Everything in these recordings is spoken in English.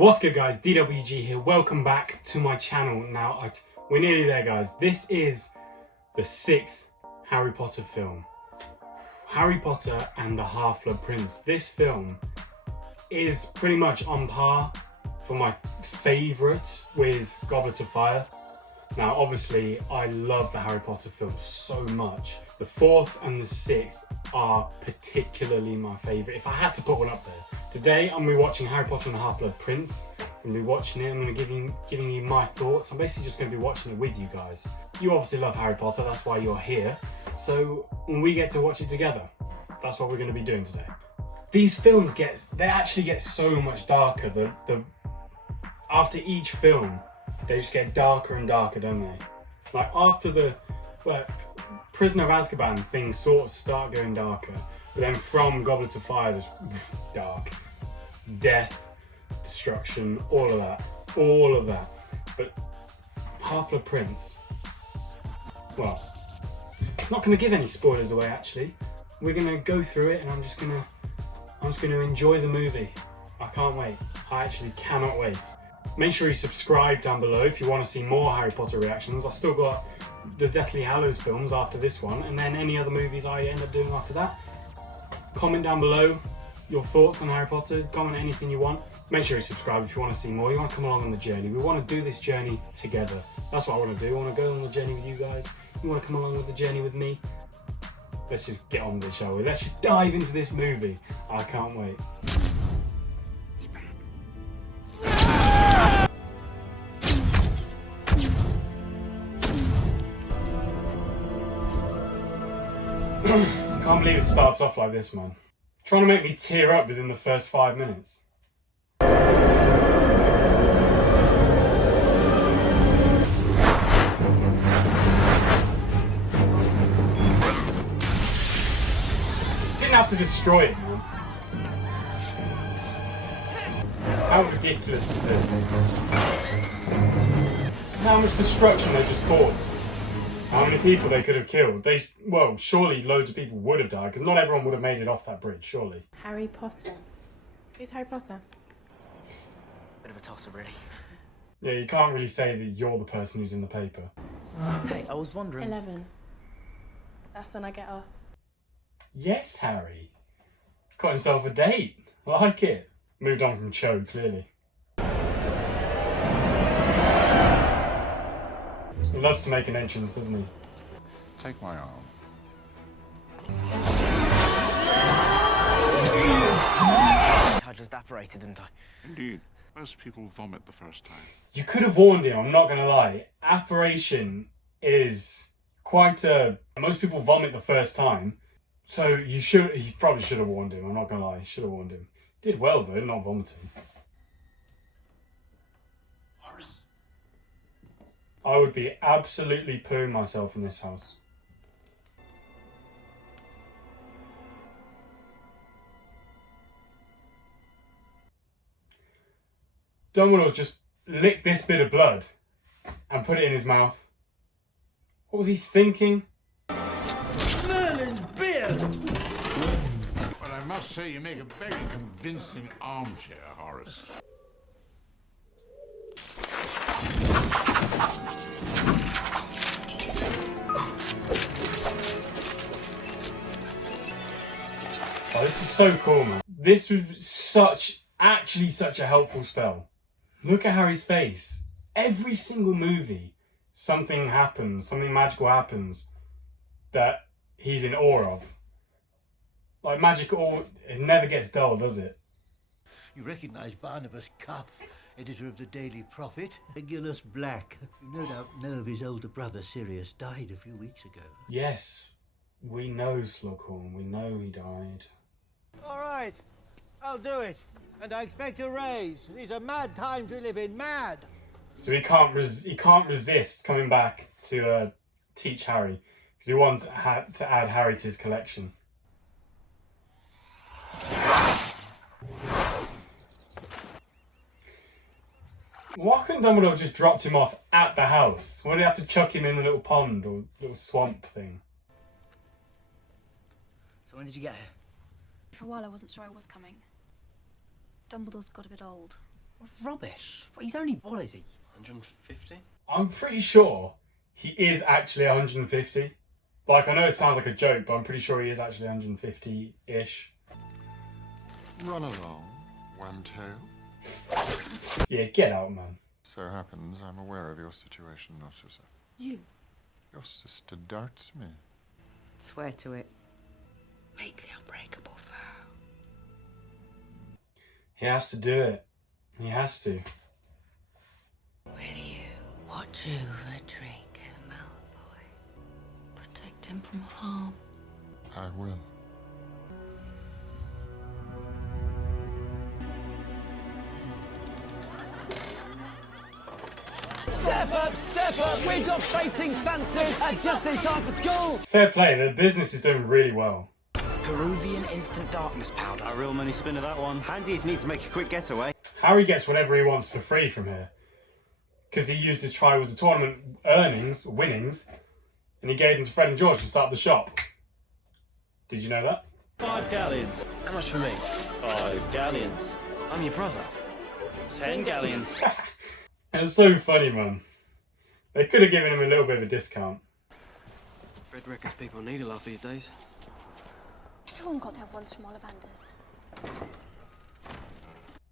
What's good guys, DWG here, welcome back to my channel. Now, we're nearly there guys. This is the 6th Harry Potter film. Harry Potter and the Half-Blood Prince. This film is pretty much on par for my favourite with Goblet of Fire. Now obviously I love the Harry Potter films so much. The 4th and the 6th are particularly my favourite, if I had to put one up there. Today I'm going to be watching Harry Potter and the Half-Blood Prince. I'm going to be watching it, I'm going to be giving you my thoughts. I'm basically just going to be watching it with you guys. You obviously love Harry Potter, that's why you're here. So when we get to watch it together, that's what we're going to be doing today. These films actually get so much darker. After each film, they just get darker and darker, don't they? Like after the Prisoner of Azkaban, things sort of start going darker. But then from Goblet of Fire, there's dark. Death, destruction, all of that. But Half-Blood Prince, well, I'm not going to give any spoilers away actually. We're going to go through it and I'm just going to enjoy the movie. I can't wait. I actually cannot wait. Make sure you subscribe down below if you want to see more Harry Potter reactions. I've still got the Deathly Hallows films after this one, and then any other movies I end up doing after that. Comment down below your thoughts on Harry Potter. Comment anything you want. Make sure you subscribe if you want to see more. You want to come along on the journey. We want to do this journey together. That's what I want to do. I want to go on the journey with you guys. You want to come along with the journey with me? Let's just get on with it, shall we? Let's just dive into this movie. I can't wait. I can't believe it starts off like this, man. Trying to make me tear up within the first 5 minutes. Just didn't have to destroy it, man. How ridiculous is this? This is how much destruction they just caused. How many people they could have killed. Well, surely loads of people would have died, because not everyone would have made it off that bridge, surely. Harry Potter. Who's Harry Potter? Bit of a tosser, really. Yeah, you can't really say that you're the person who's in the paper. Hey, I was wondering... 11. That's when I get off. Yes, Harry. Got himself a date. I like it. Moved on from Cho, clearly. He loves to make an entrance, doesn't he? Take my arm. I just apparated, didn't I? Indeed. Most people vomit the first time. You could have warned him, I'm not going to lie. Apparition is quite a... Most people vomit the first time. So he probably should have warned him, I'm not going to lie. He should have warned him. Did well though, not vomiting. I would be absolutely pooing myself in this house. Dumbledore just licked this bit of blood and put it in his mouth. What was he thinking? Merlin's beard! But I must say you make a very convincing armchair, Horace. Oh, this is so cool, man. This was actually such a helpful spell. Look at Harry's face. Every single movie, something happens, something magical happens that he's in awe of. Like magic, it never gets dull, does it? You recognise Barnabas Cuff, editor of the Daily Prophet, Regulus Black. You no doubt know of his older brother Sirius died a few weeks ago. Yes, we know Slughorn. We know he died. All right, I'll do it. And I expect a raise. These are mad times we live in, mad. So he can't resist coming back to teach Harry because he wants to add Harry to his collection. Why couldn't Dumbledore have just dropped him off at the house? Why did he have to chuck him in a little pond or little swamp thing? So when did you get here? For a while I wasn't sure I was coming. Dumbledore's got a bit old. Rubbish. He's only, what is he? 150? I'm pretty sure he is actually 150. Like, I know it sounds like a joke, but I'm pretty sure he is actually 150-ish. Run along, one tail. Yeah, get out, man. So happens I'm aware of your situation, Narcissa. You? Your sister doubts me. Swear to it. Make the unbreakable vow. He has to do it. He has to. Will you watch over Draco Malfoy? Protect him from harm. I will. Step up! We've got fainting fancies and just in time for school! Fair play, the business is doing really well. Peruvian instant darkness powder. A real money spinner, that one. Handy if you need to make a quick getaway. Harry gets whatever he wants for free from here. Because he used his Trials of Tournament winnings, and he gave them to Fred and George to start the shop. Did you know that? 5 galleons. How much for me? 5 galleons. I'm your brother. 10 galleons. It's so funny, man. They could have given him a little bit of a discount. Fred reckons people need a laugh these days. Everyone got there once from Ollivanders.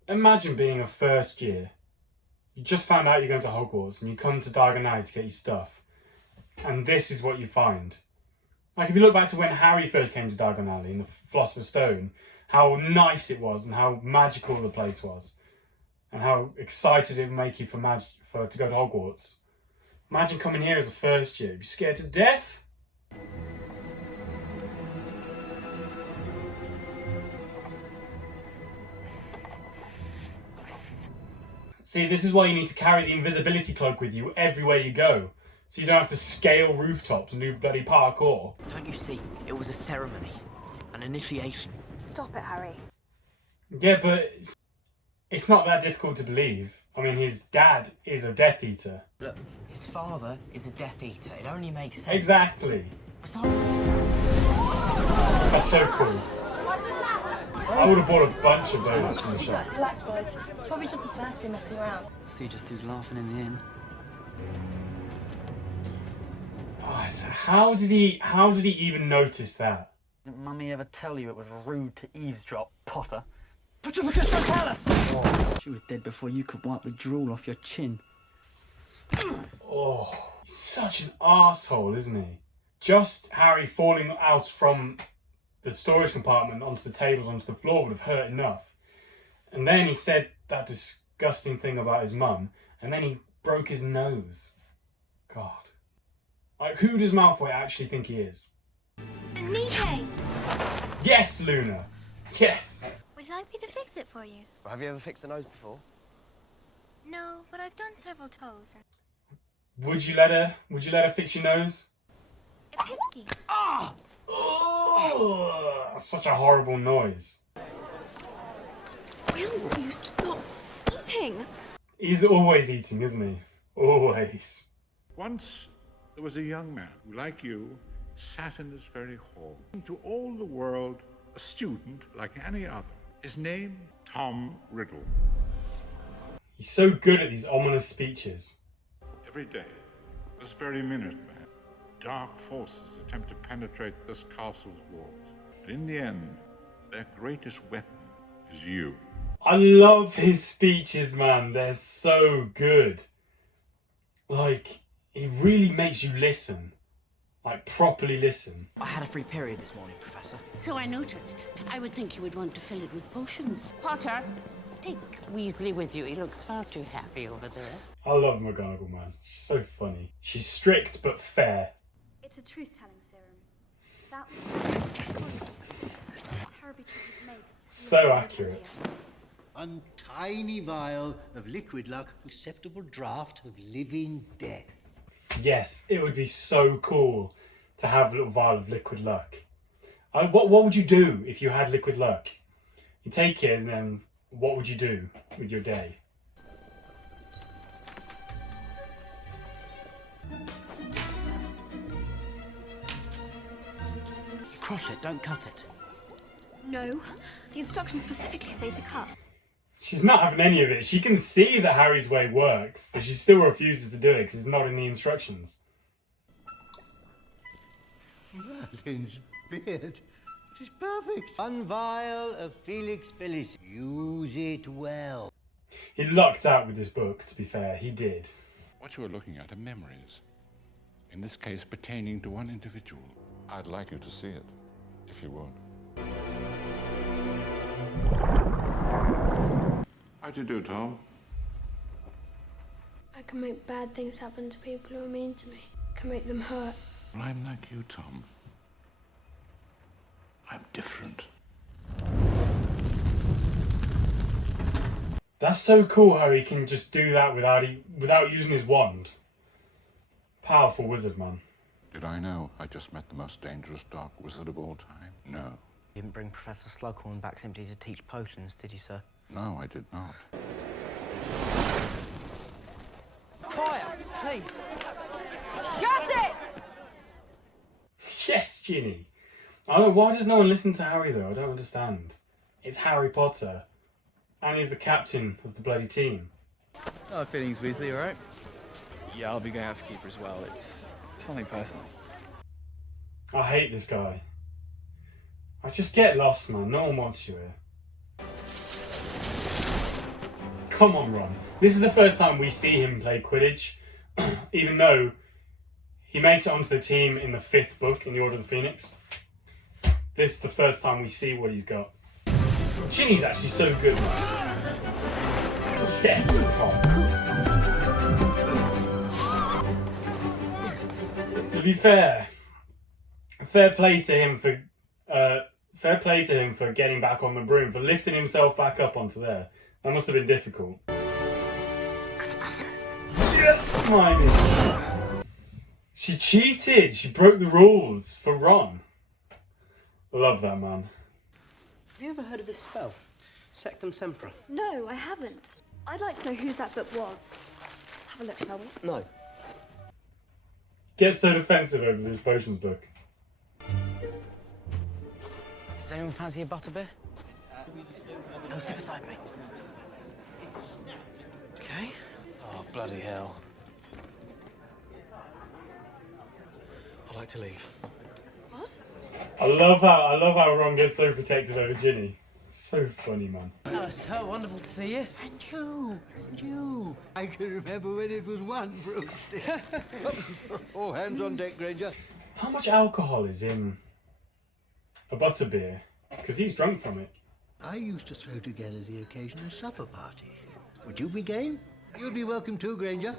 Imagine being a first year. You just found out you're going to Hogwarts and you come to Diagon Alley to get your stuff. And this is what you find. Like, if you look back to when Harry first came to Diagon Alley in the Philosopher's Stone, how nice it was and how magical the place was. And how excited it would make you to go to Hogwarts. Imagine coming here as a first year. You'd be scared to death. See, this is why you need to carry the invisibility cloak with you everywhere you go. So you don't have to scale rooftops and do bloody parkour. Don't you see? It was a ceremony. An initiation. Stop it, Harry. Yeah, but it's not that difficult to believe. I mean, his dad is a Death Eater. Look, his father is a Death Eater. It only makes sense. Exactly. That's so cool. I would have bought a bunch of those from the shop. Relax, boys. It's probably just a fantasy messing around. See just who's laughing in the inn. Oh, so how did he even notice that? Didn't Mummy ever tell you it was rude to eavesdrop, Potter? Petrificus Totalis! She was dead before you could wipe the drool off your chin. Oh, he's such an arsehole, isn't he? Just Harry falling out from the storage compartment onto the tables, onto the floor would have hurt enough. And then he said that disgusting thing about his mum, and then he broke his nose. God. Like, who does Malfoy actually think he is? Nike! Yes, Luna! Yes! Would you like me to fix it for you? Have you ever fixed a nose before? No, but I've done several toes. Would you let her fix your nose? Pisky. Oh, that's such a horrible noise. Will you stop eating? He's always eating, isn't he? Always. Once there was a young man who, like you, sat in this very hall. To all the world, a student like any other. His name, Tom Riddle. He's so good at these ominous speeches. Every day, this very minute, man, dark forces attempt to penetrate this castle's walls. But in the end, their greatest weapon is you. I love his speeches, man. They're so good. Like, he really makes you listen. Like, properly listen. I had a free period this morning, Professor. So I noticed. I would think you would want to fill it with potions. Potter, take Weasley with you. He looks far too happy over there. I love McGonagall, man. She's so funny. She's strict but fair. It's a truth-telling serum. That terribly tricky to make. So accurate. A tiny vial of liquid luck, acceptable draught of living death. Yes, it would be so cool to have a little vial of liquid luck. What would you do if you had liquid luck? You take it and then what would you do with your day? Crush it, don't cut it. No, the instructions specifically say to cut. She's not having any of it. She can see that Harry's way works, but she still refuses to do it because it's not in the instructions. Merlin's beard. It is perfect. One vial of Felix Felicis. Use it well. He lucked out with this book, to be fair. He did. What you are looking at are memories. In this case, pertaining to one individual. I'd like you to see it, if you would. How'd you do, Tom? I can make bad things happen to people who are mean to me. I can make them hurt. Well, I'm like you, Tom. I'm different. That's so cool how he can just do that without using his wand. Powerful wizard, man. Did I know I just met the most dangerous dark wizard of all time? No. You didn't bring Professor Slughorn back simply to teach potions, did you, sir? No, I did not. Quiet, please. Shut it! Yes, Ginny. I don't know, why does no one listen to Harry, though? I don't understand. It's Harry Potter. And he's the captain of the bloody team. No feelings, Weasley, all right? Yeah, I'll be going out for keeper as well. It's something personal. I hate this guy. I just get lost, man. No one wants you here. Come on, Ron. This is the first time we see him play Quidditch, even though he makes it onto the team in the 5th book in the Order of the Phoenix. This is the first time we see what he's got. Ginny's actually so good, man. Yes, Ron. To be fair play to him for getting back on the broom, for lifting himself back up onto there. That must have been difficult. Yes, Hermione! She cheated! She broke the rules for Ron. Love that, man. Have you ever heard of this spell? Sectum Sempra? No, I haven't. I'd like to know whose that book was. Let's have a look, shall we? No. Gets so defensive over this potions book. Does anyone fancy a butterbeer? No, sit beside me. Okay. Oh, bloody hell. I'd like to leave. What? I love how Ron gets so protective over Ginny. So funny, man. Oh, so wonderful to see you. And you. I can remember when it was one broomstick. All hands on deck, Granger. How much alcohol is in a butterbeer? Because he's drunk from it. I used to throw together the occasional supper party. Would you be game? You'd be welcome too, Granger.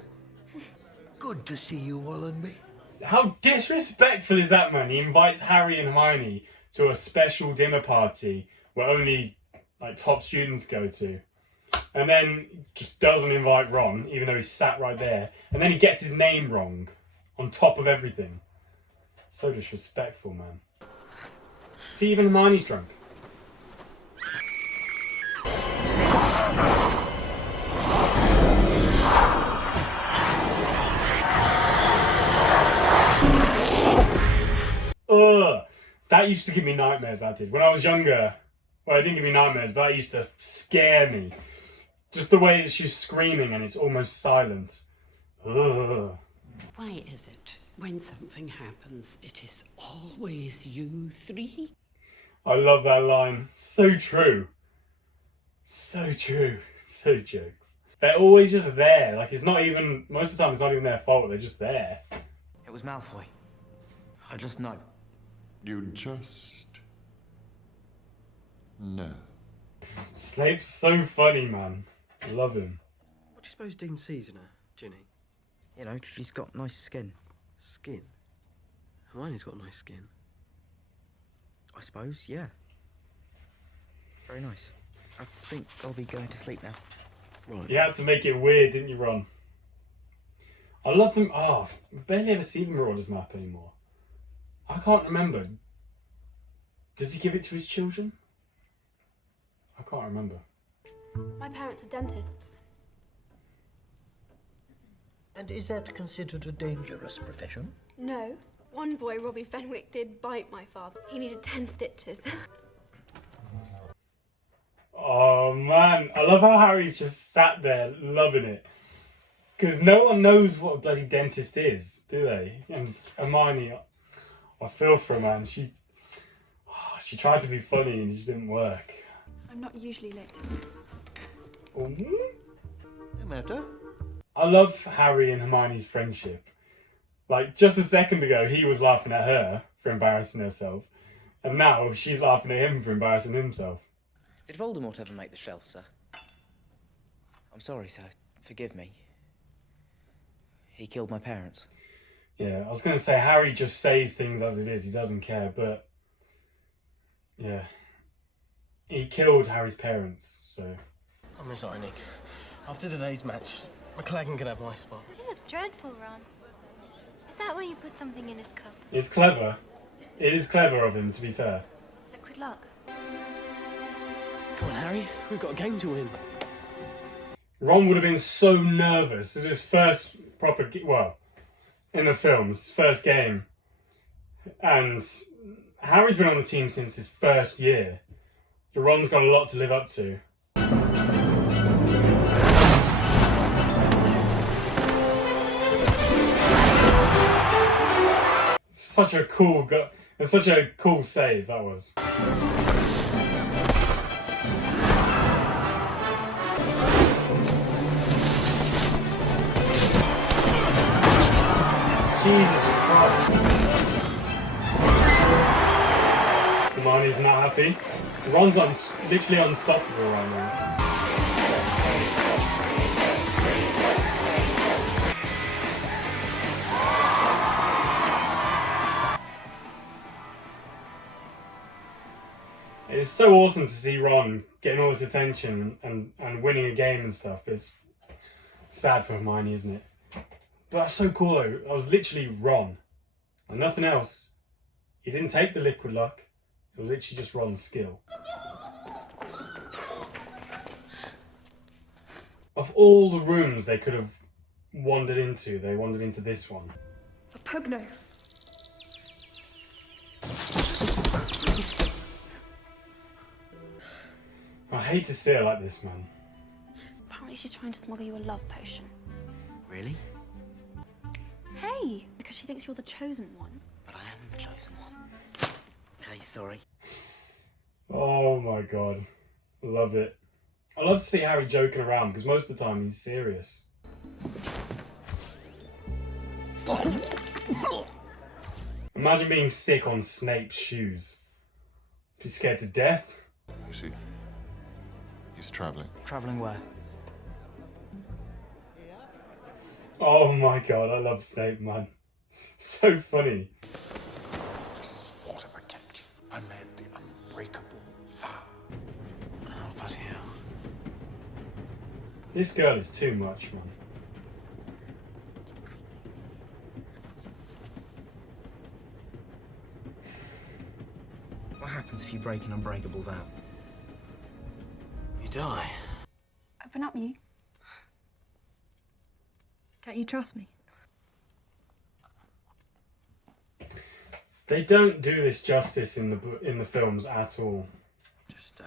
Good to see you, Wallenby. How disrespectful is that, man? He invites Harry and Hermione to a special dinner party where only like top students go to. And then just doesn't invite Ron, even though he's sat right there. And then he gets his name wrong on top of everything. So disrespectful, man. See, even Hermione's drunk. Ugh, that used to give me nightmares, that did. When I was younger, well, it didn't give me nightmares, but that used to scare me. Just the way that she's screaming and it's almost silent. Ugh. Why is it when something happens, it is always you three? I love that line. So true. So true. So jokes. They're always just there. Like, it's not even, most of the time it's not even their fault. They're just there. It was Malfoy. I just know. You just know. Snape's so funny, man. Love him. What do you suppose Dean sees in her, Ginny? You know, she's got nice skin. Skin? Hermione's got nice skin. I suppose, yeah. Very nice. I think I'll be going to sleep now. Right. You had to make it weird, didn't you, Ron? I love them. Oh, I barely ever see the Marauders map anymore. I can't remember. Does he give it to his children? I can't remember. My parents are dentists. And is that considered a dangerous profession? No. One boy, Robbie Fenwick, did bite my father. He needed 10 stitches. Oh man, I love how Harry's just sat there loving it. Because no one knows what a bloody dentist is, do they? And Hermione, I feel for her, man. She tried to be funny and it just didn't work. I'm not usually late. Oh. No matter. I love Harry and Hermione's friendship. Like, just a second ago, he was laughing at her for embarrassing herself. And now she's laughing at him for embarrassing himself. Did Voldemort ever make the shelf, sir? I'm sorry, sir. Forgive me. He killed my parents. Yeah, I was going to say, Harry just says things as it is. He doesn't care, but... yeah. He killed Harry's parents, so... I'm sorry, Nick. After today's match, McLaggen can have my spot. You look dreadful, Ron. Is that why you put something in his cup? It's clever. It is clever of him, to be fair. Liquid luck. Come on, Harry. We've got a game to win. Ron would have been so nervous. This is his first proper... well, in the films, first game. And Harry's been on the team since his first year. So Ron's got a lot to live up to. Such a cool it's such a cool save that was. Jesus Christ. Hermione's not happy. Ron's literally unstoppable right now. It's so awesome to see Ron getting all this attention and winning a game and stuff, but it's sad for Hermione, isn't it? But that's so cool though. That was literally Ron and nothing else. He didn't take the liquid luck. It was literally just Ron's skill. Of all the rooms they could have wandered into, they wandered into this one. A pugno. I hate to see her like this, man. Apparently she's trying to smuggle you a love potion. Really? Hey! Because she thinks you're the chosen one. But I am the chosen one. Okay, sorry. Oh my god. I love it. I love to see Harry joking around because most of the time he's serious. Imagine being sick on Snape's shoes. Be scared to death. You see, he's travelling. Travelling where? Oh my god, I love Snape, man. So funny. I swore to protect you. I made the unbreakable vow. Oh, bloody hell. This girl is too much, man. What happens if you break an unbreakable vow? You die. Open up, you. Don't you trust me? They don't do this justice in the films at all. Just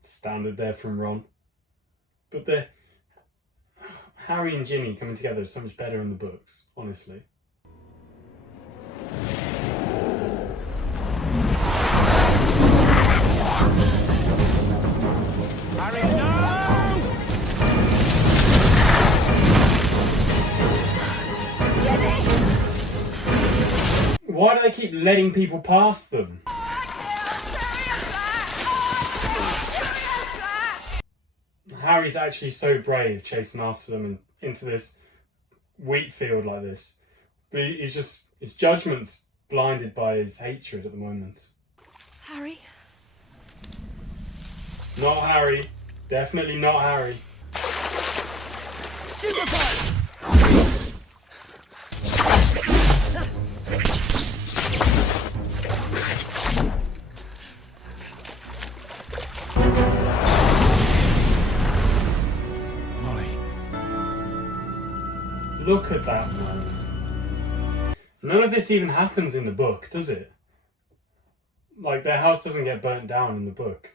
Standard there from Ron. But Harry and Ginny coming together is so much better in the books, honestly. Harry, no! Why do they keep letting people past them? Harry's actually so brave chasing after them and into this wheat field like this. But he's just, his judgment's blinded by his hatred at the moment. Harry? Not Harry. Definitely not Harry. Look at that, man. None of this even happens in the book, does it? Like, their house doesn't get burnt down in the book.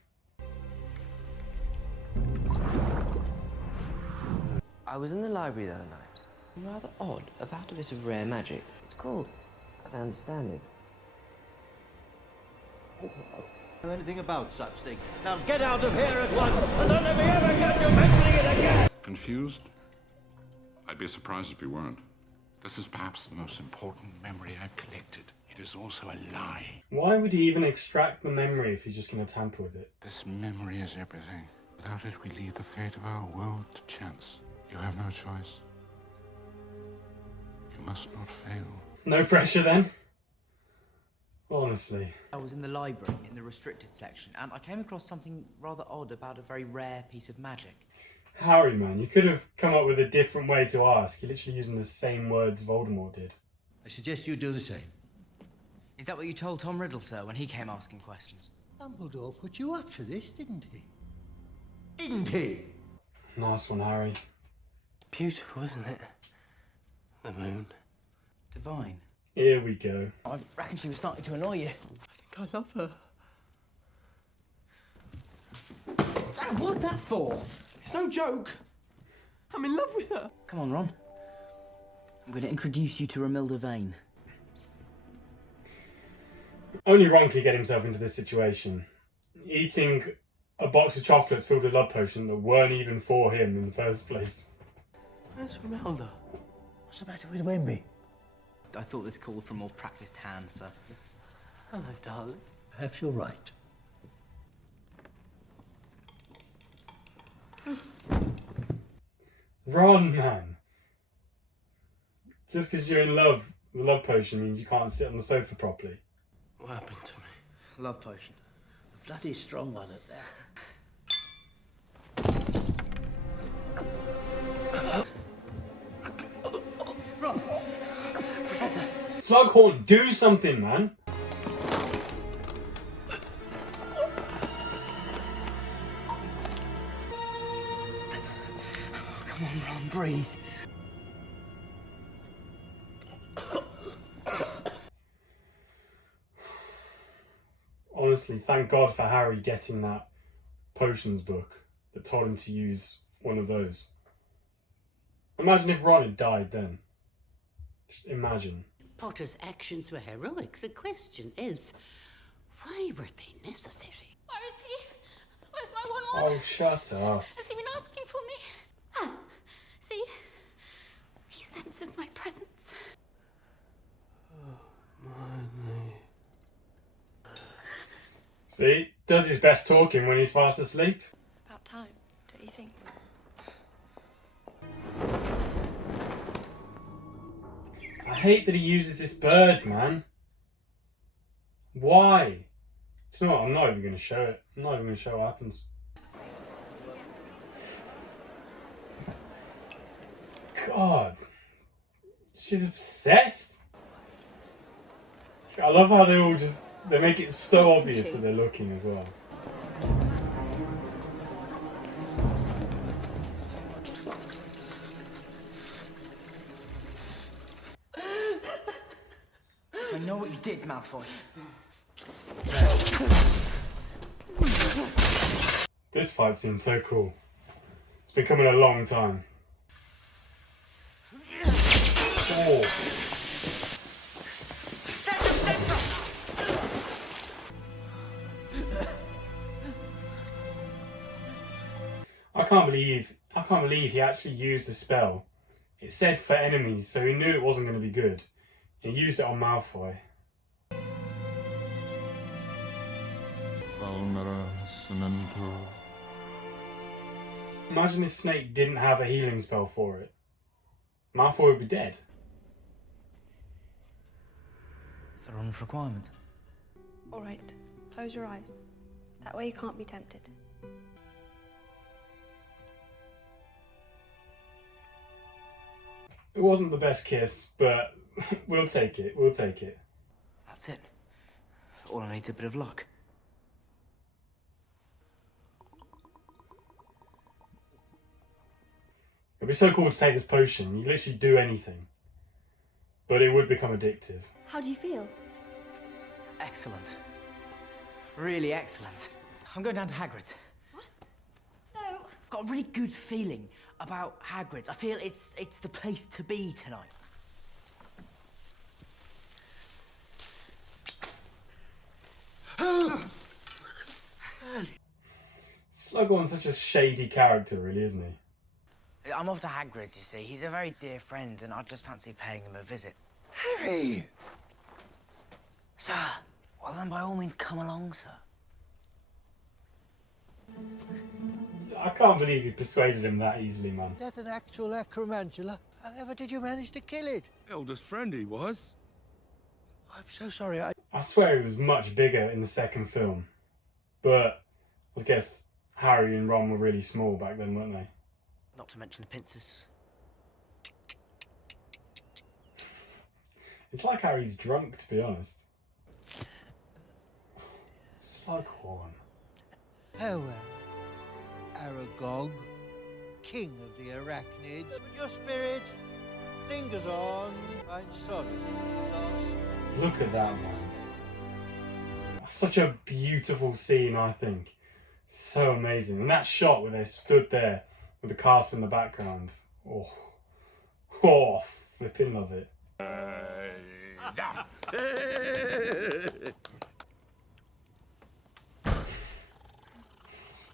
I was in the library the other night. Rather odd about a bit of rare magic. It's called, as I understand it. Know anything about such things? Now get out of here at once, and don't let me ever get you mentioning it again! Confused? I'd be surprised if you weren't. This is perhaps the most important memory I've collected. It is also a lie. Why would he even extract the memory if he's just going to tamper with it? This memory is everything. Without it, we leave the fate of our world to chance. You have no choice. You must not fail. No pressure then? Honestly. I was in the library, in the restricted section, and I came across something rather odd about a very rare piece of magic. Harry, man, you could have come up with a different way to ask. You're literally using the same words Voldemort did. I suggest you do the same. Is that what you told Tom Riddle, sir, when he came asking questions? Dumbledore put you up to this, didn't he? Didn't he? Nice one, Harry. Beautiful, isn't it? The moon. Divine. Here we go. I reckon she was starting to annoy you. I think I love her. Dad, what's that for? It's no joke. I'm in love with her. Come on, Ron. I'm going to introduce you to Romilda Vane. Only Ron could get himself into this situation. Eating a box of chocolates filled with love potion that weren't even for him in the first place. Where's Romilda? What's the matter with Wemby? I thought this called for a more practiced hand, sir. Hello, darling. Perhaps you're right. Ron, man. Just because you're in love, the love potion means you can't sit on the sofa properly. What happened to me? Love potion. A bloody strong one at that. Ron! Professor! Slughorn, do something, man! Come on, Ron, breathe. Honestly, thank God for Harry getting that potions book that told him to use one of those. Imagine if Ron had died then. Just imagine. Potter's actions were heroic. The question is, why were they necessary? Where is he? Where's my 1-1? Oh, shut up. Has he been asking for me? Ah, see? He senses my presence. See? Does his best talking when he's fast asleep. About time, don't you think? I hate that he uses this bird, man. Why? You know what? I'm not even going to show it. I'm not even going to show what happens. God. She's obsessed. I love how they make it so obvious that they're looking as well. I know what you did, Malfoy. This fight scene's so cool. It's been coming a long time. Oh. I can't believe he actually used the spell. It said for enemies, so he knew it wasn't going to be good. He used it on Malfoy. Imagine if Snape didn't have a healing spell for it. Malfoy would be dead. Thorn's requirement. All right, close your eyes. That way you can't be tempted. It wasn't the best kiss, but we'll take it. We'll take it. That's it. All I need's a bit of luck. It'd be so cool to take this potion. You'd literally do anything. But it would become addictive. How do you feel? Excellent. Really excellent. I'm going down to Hagrid's. What? No. I've got a really good feeling about Hagrid's. I feel it's the place to be tonight. Slughorn's such a shady character, really, isn't he? I'm off to Hagrid's, you see. He's a very dear friend, and I just fancy paying him a visit. Harry! Sir, well then by all means come along, sir. I can't believe you persuaded him that easily, man. Is that an actual acromantula? However did you manage to kill it? Eldest friend he was. I'm so sorry, I swear he was much bigger in the second film. But I guess Harry and Ron were really small back then, weren't they? Not to mention the pincers. It's like Harry's drunk, to be honest. Slughorn. Oh well. Aragog, king of the arachnids. When your spirit lingers on, finds solace in loss. Look at that, man. That's such a beautiful scene, I think. So amazing. And that shot where they stood there with the castle in the background. Oh, flipping love it.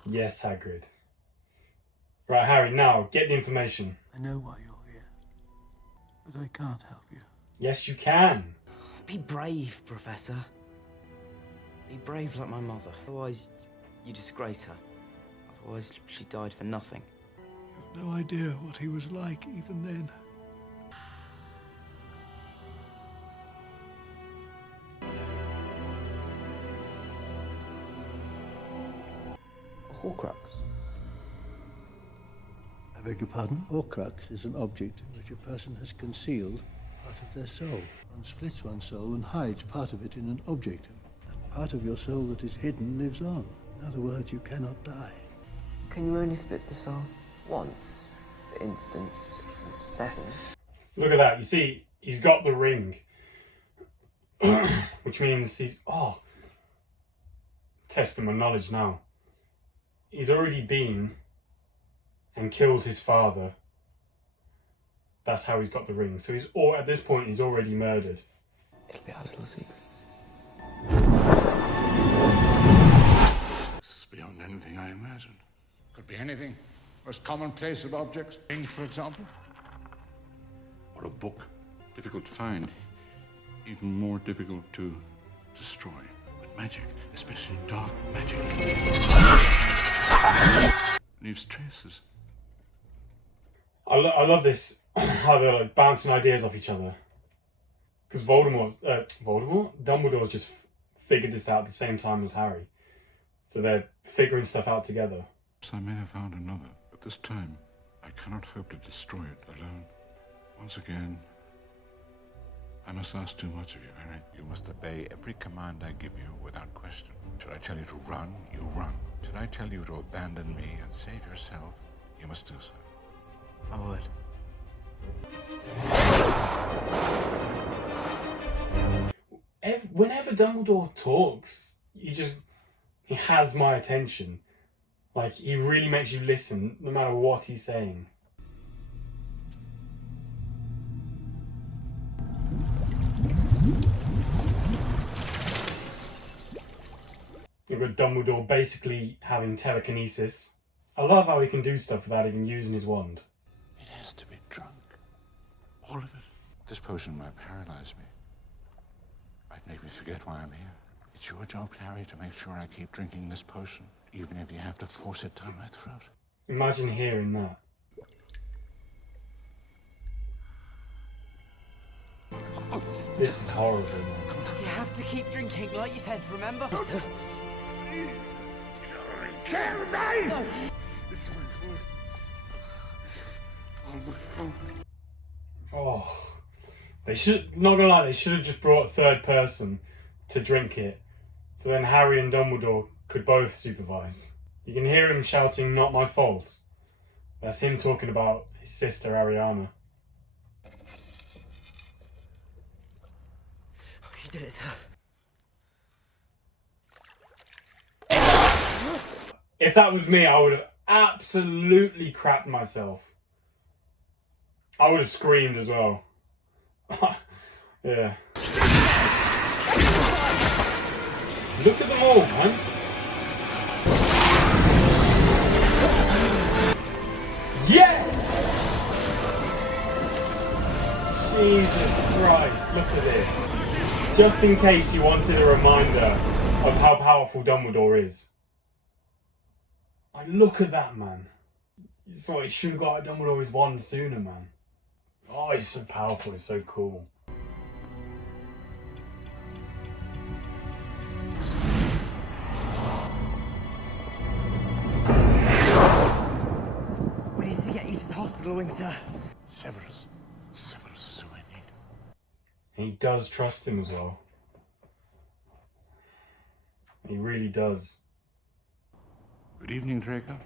Yes, Hagrid. Right, Harry, now, get the information. I know why you're here, but I can't help you. Yes, you can. Be brave, Professor. Be brave like my mother. Otherwise, you disgrace her. Otherwise, she died for nothing. You've no idea what he was like even then. A Horcrux. I beg your pardon? Horcrux is an object in which a person has concealed part of their soul. One splits one's soul and hides part of it in an object. That part of your soul that is hidden lives on. In other words, you cannot die. Can you only split the soul once? For instance, 6 and 7. Look at that. You see, he's got the ring. Which means he's... Oh. Testing my knowledge now. He's already been and killed his father. That's how he's got the ring. So at this point, he's already murdered. It'll be our little secret. This is beyond anything I imagined. Could be anything. Most commonplace of objects. Ink, for example. Or a book. Difficult to find. Even more difficult to destroy. But magic, especially dark magic, leaves traces. I love this, how they're like bouncing ideas off each other. Because Dumbledore's just figured this out at the same time as Harry. So they're figuring stuff out together. So I may have found another, but this time I cannot hope to destroy it alone. Once again, I must ask too much of you, Harry. You must obey every command I give you without question. Should I tell you to run, you run. Should I tell you to abandon me and save yourself, you must do so. I would. Whenever Dumbledore talks, he has my attention. Like, he really makes you listen, no matter what he's saying. You've got Dumbledore basically having telekinesis. I love how he can do stuff without even using his wand. It has to be drunk. All of it. This potion might paralyze me. Might make me forget why I'm here. It's your job, Harry, to make sure I keep drinking this potion, even if you have to force it down my throat. Imagine hearing that. This is horrible, man. You have to keep drinking, like you said, remember? Care about no. It's my fault. All my fault. Oh, they should, not gonna lie, they should have just brought a third person to drink it. So then Harry and Dumbledore could both supervise. You can hear him shouting, "Not my fault." That's him talking about his sister Ariana. You did it, sir. If that was me, I would have absolutely crapped myself. I would have screamed as well. Yeah. Look at them all, man. Yes! Jesus Christ, look at this. Just in case you wanted a reminder of how powerful Dumbledore is. Like, look at that, man. So he should have got Dumbledore's wand sooner, man. Oh, he's so powerful, it's so cool. We need to get you to the hospital wing, sir. Severus. Severus is who I need. And he does trust him as well. He really does. Good evening, Draco.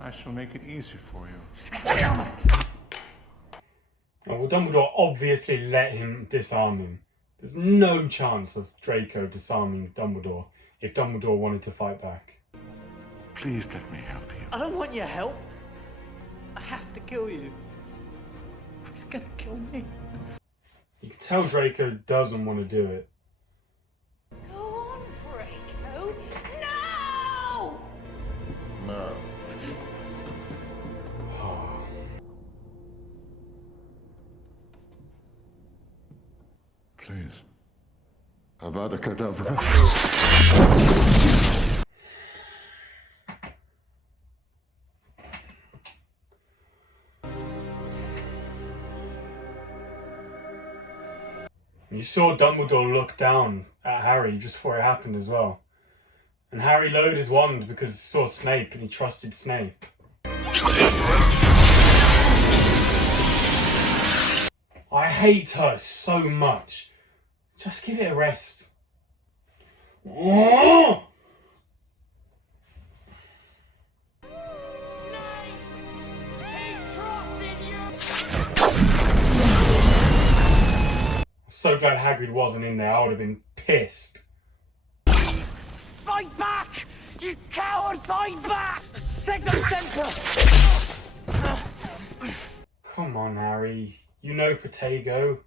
I shall make it easy for you. Oh, well, Dumbledore obviously let him disarm him. There's no chance of Draco disarming Dumbledore if Dumbledore wanted to fight back. Please let me help you. I don't want your help. I have to kill you. He's gonna kill me. You can tell Draco doesn't want to do it. Go on, Draco. No! No. Please. Avada Kedavra. You saw Dumbledore look down at Harry just before it happened as well. And Harry lowered his wand because he saw Snape and he trusted Snape. I hate her so much. Just give it a rest. Oh! So glad Hagrid wasn't in there. I would have been pissed. Fight back! You coward, fight back! Second Semper! Come on, Harry. You know Protego.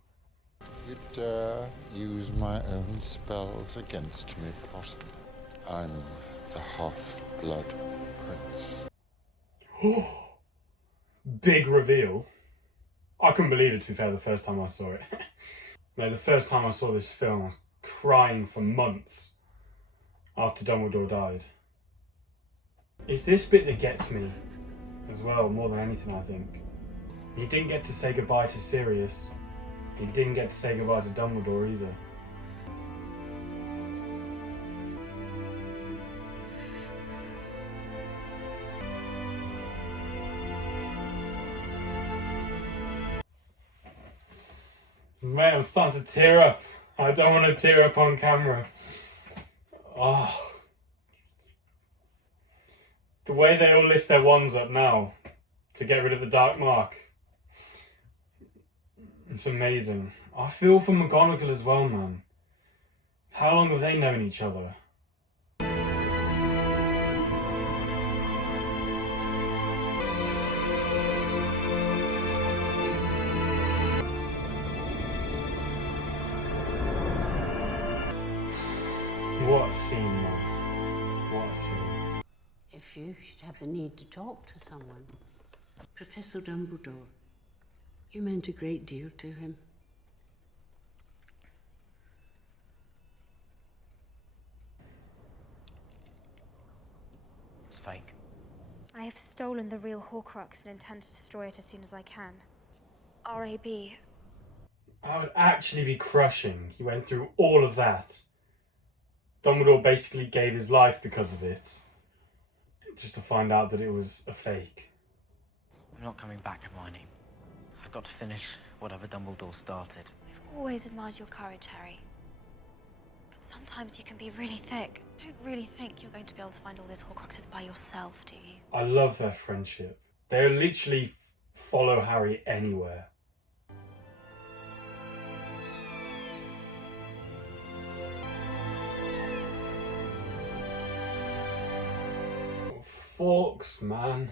You dare use my own spells against me, Potter. I'm the Half-Blood Prince. Big reveal. I couldn't believe it, to be fair, the first time I saw it. No, the first time I saw this film, I was crying for months after Dumbledore died. It's this bit that gets me as well, more than anything, I think. He didn't get to say goodbye to Sirius. He didn't get to say goodbye to Dumbledore either. Man, I'm starting to tear up. I don't want to tear up on camera. Oh. The way they all lift their wands up now to get rid of the Dark Mark. It's amazing. I feel for McGonagall as well, man. How long have they known each other? What a scene, man. What a scene. If you should have the need to talk to someone, Professor Dumbledore, you meant a great deal to him. It's fake. I have stolen the real Horcrux and intend to destroy it as soon as I can. R.A.B. I would actually be crushing. He went through all of that. Dumbledore basically gave his life because of it. Just to find out that it was a fake. I'm not coming back, Hermione. I've got to finish whatever Dumbledore started. I've always admired your courage, Harry. But sometimes you can be really thick. I don't really think you're going to be able to find all those Horcruxes by yourself, do you? I love their friendship. They literally follow Harry anywhere. forks, man.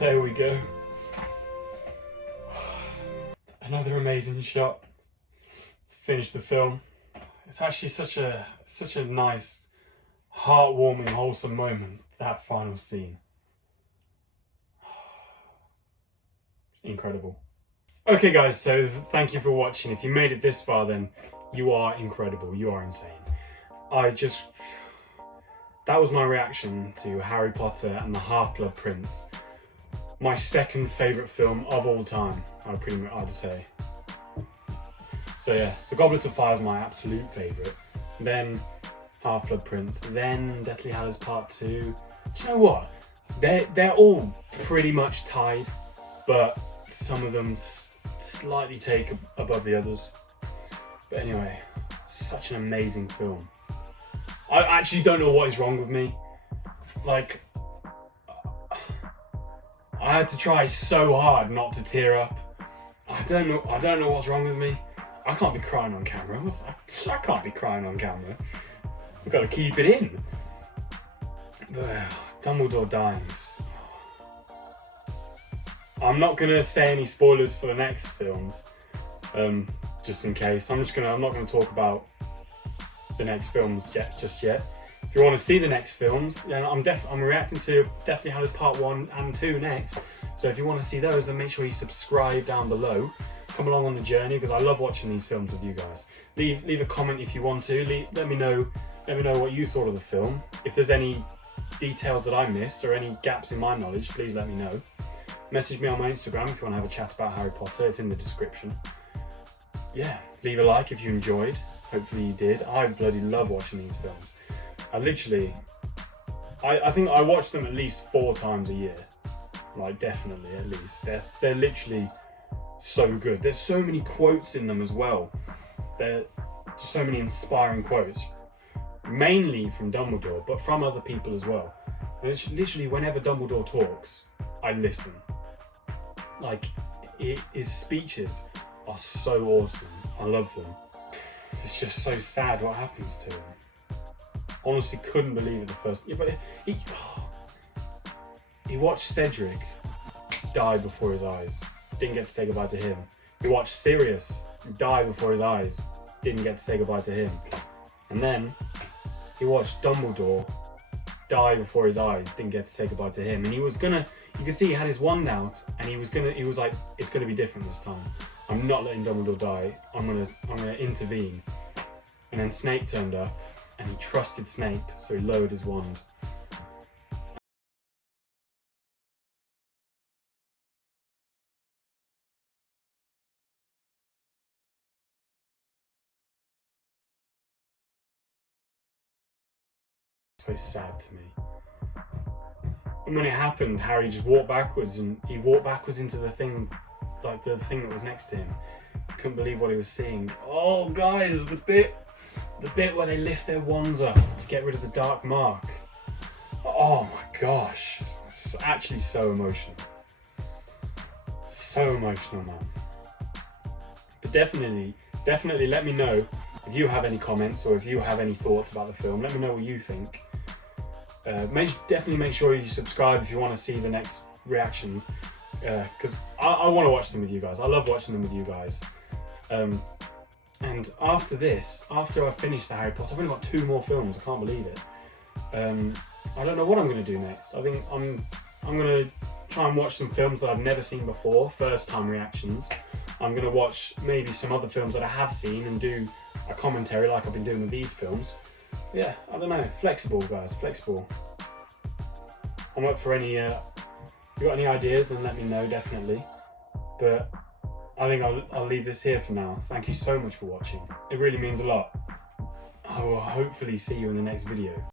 There we go. Another amazing shot to finish the film. It's actually such a nice, heartwarming, wholesome moment, that final scene. Incredible. Okay guys, so thank you for watching. If you made it this far, then you are incredible. You are insane. That was my reaction to Harry Potter and the Half-Blood Prince. My second favourite film of all time, I'd say. So yeah, so Goblet of Fire is my absolute favourite. Then Half-Blood Prince, then Deathly Hallows Part 2. Do you know what? They're all pretty much tied, but some of them slightly take above the others. But anyway, such an amazing film. I actually don't know what is wrong with me. Like, I had to try so hard not to tear up. I don't know what's wrong with me. I can't be crying on camera. I can't be crying on camera. I've got to keep it in. But Dumbledore dies. I'm not gonna say any spoilers for the next films, just in case. I'm not gonna talk about the next films just yet. If you want to see the next films, then I'm reacting to Deathly Hallows Part 1 and 2 next. So if you want to see those, then make sure you subscribe down below. Come along on the journey, because I love watching these films with you guys. Leave a comment if you want to. Let me know what you thought of the film. If there's any details that I missed or any gaps in my knowledge, please let me know. Message me on my Instagram if you want to have a chat about Harry Potter. It's in the description. Yeah, leave a like if you enjoyed. Hopefully you did. I bloody love watching these films. I think I watch them at least 4 times a year. Like, definitely, at least. They're literally so good. There's so many quotes in them as well. There's so many inspiring quotes. Mainly from Dumbledore, but from other people as well. And it's literally, whenever Dumbledore talks, I listen. Like, his speeches are so awesome. I love them. It's just so sad what happens to him. Honestly, couldn't believe it the first. Yeah, but he watched Cedric die before his eyes. Didn't get to say goodbye to him. He watched Sirius die before his eyes. Didn't get to say goodbye to him. And then he watched Dumbledore die before his eyes. Didn't get to say goodbye to him. And he was gonna. You could see he had his wand out, and he was like, it's gonna be different this time. I'm not letting Dumbledore die. I'm gonna intervene. And then Snape turned up, and he trusted Snape, so he lowered his wand. So sad to me. And when it happened, Harry just walked backwards, and he walked backwards into the thing, like the thing that was next to him. Couldn't believe what he was seeing. Oh, guys, the bit where they lift their wands up to get rid of the dark mark. Oh my gosh, it's actually so emotional. So emotional, man. But definitely let me know if you have any comments or if you have any thoughts about the film. Let me know what you think. Definitely make sure you subscribe if you want to see the next reactions, because I want to watch them with you guys. I love watching them with you guys. And after this, after I finish the Harry Potter, I've only got 2 more films. I can't believe it. I don't know what I'm going to do next. I think I'm going to try and watch some films that I've never seen before, first time reactions. I'm going to watch maybe some other films that I have seen and do a commentary like I've been doing with these films. Yeah, I don't know. Flexible, guys, flexible. I'm up for any, if you got any ideas, then let me know, definitely. But I think I'll leave this here for now. Thank you so much for watching. It really means a lot. I will hopefully see you in the next video.